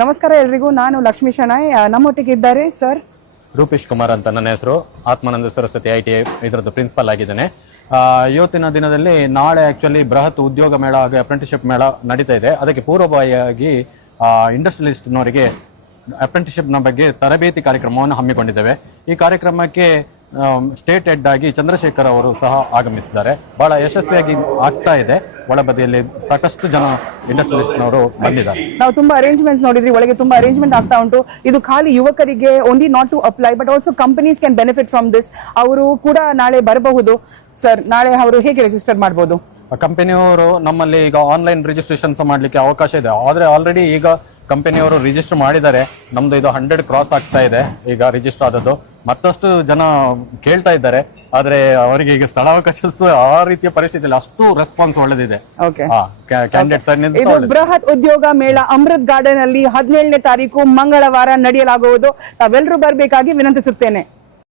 ನಮಸ್ಕಾರ ಎಲ್ರಿಗೂ. ನಾನು ಲಕ್ಷ್ಮೀ ಶೆಣೈ. ನಮ್ಮೊಟ್ಟಿಗೆ ಇದ್ದಾರೆ ಸರ್ ರೂಪೇಶ್ ಕುಮಾರ್ ಅಂತ ನನ್ನ ಹೆಸರು. ಆತ್ಮಾನಂದ ಸರಸ್ವತಿ ITI ಇದರದ್ದು ಪ್ರಿನ್ಸಿಪಲ್ ಆಗಿದ್ದೇನೆ. ಇವತ್ತಿನ ದಿನದಲ್ಲಿ ನಾಳೆ ಆಕ್ಚುಲಿ ಬೃಹತ್ ಉದ್ಯೋಗ ಮೇಳ ಹಾಗೂ ಅಪ್ರೆಂಟಿಸ್ಶಿಪ್ ಮೇಳ ನಡೀತಾ ಇದೆ. ಅದಕ್ಕೆ ಪೂರ್ವಭಾವಿಯಾಗಿ ಇಂಡಸ್ಟ್ರಿಯಲಿಸ್ಟ್ನವರಿಗೆ ಅಪ್ರೆಂಟಿಸ್ಶಿಪ್ನ ಬಗ್ಗೆ ತರಬೇತಿ ಕಾರ್ಯಕ್ರಮವನ್ನು ಹಮ್ಮಿಕೊಂಡಿದ್ದೇವೆ. ಈ ಕಾರ್ಯಕ್ರಮಕ್ಕೆ ಸ್ಟೇಟ್ ಹೆಡ್ ಆಗಿ ಚಂದ್ರಶೇಖರ್ ಅವರು ಸಹ ಆಗಮಿಸಿದ್ದಾರೆ. ಬಹಳ ಯಶಸ್ವಿಯಾಗಿ ಆಗ್ತಾ ಇದೆ. ಒಳಬದಿಯಲ್ಲಿ ಸಾಕಷ್ಟು ಜನ ಇಂಡಸ್ಟ್ರಿಯಲಿಸ್ಟ್ನವರು ಬಂದಿದ್ದಾರೆ. ನಾವು ತುಂಬಾ ಅರೇಂಜ್ಮೆಂಟ್ಸ್ ನೋಡಿದ್ರಿ, ಒಳಗೆ ತುಂಬಾ ಅರೇಂಜ್ಮೆಂಟ್ ಆಗ್ತಾ ಉಂಟು. ಇದು ಖಾಲಿ ಯುವಕರಿಗೆ only not to apply but also companies can benefit from this. ಅವರು ಕೂಡ ನಾಳೆ ಬರಬಹುದು ಸರ್. ನಾಳೆ ಅವರು ಹೇಗೆ ರಿಜಿಸ್ಟರ್ ಮಾಡಬಹುದು? ಕಂಪನಿಯವರು ನಮ್ಮಲ್ಲಿ ಈಗ ಆನ್ಲೈನ್ ರಿಜಿಸ್ಟ್ರೇಷನ್ಸ್ ಮಾಡಲಿಕ್ಕೆ ಅವಕಾಶ ಇದೆ. ಆದರೆ ಆಲ್ರೆಡಿ ಈಗ ಕಂಪನಿಯವರು ರಿಜಿಸ್ಟರ್ ಮಾಡಿದ್ದಾರೆ. ನಮ್ದು ಇದು 100 ಕ್ರಾಸ್ ಆಗ್ತಾ ಇದೆ ಈಗ ರಿಜಿಸ್ಟರ್ ಆದದ್ದು. ಮತ್ತಷ್ಟು ಜನ ಕೇಳ್ತಾ ಇದ್ದಾರೆ. ಆದ್ರೆ ಅವರಿಗೆ ಈಗ ಸ್ಥಳಾವಕಾಶ ಆ ರೀತಿಯ ಪರಿಸ್ಥಿತಿಯಲ್ಲಿ ಅಷ್ಟು ರೆಸ್ಪಾನ್ಸ್ ಒಳ್ಳೆದಿದೆ. ಇದು ಬೃಹತ್ ಉದ್ಯೋಗ ಮೇಳ ಅಮೃತ್ ಗಾರ್ಡನ್ ಅಲ್ಲಿ 17ನೇ ತಾರೀಕು ಮಂಗಳವಾರ ನಡೆಯಲಾಗುವುದು. ತಾವೆಲ್ಲರೂ ಬರಬೇಕಾಗಿ ವಿನಂತಿಸುತ್ತೇನೆ.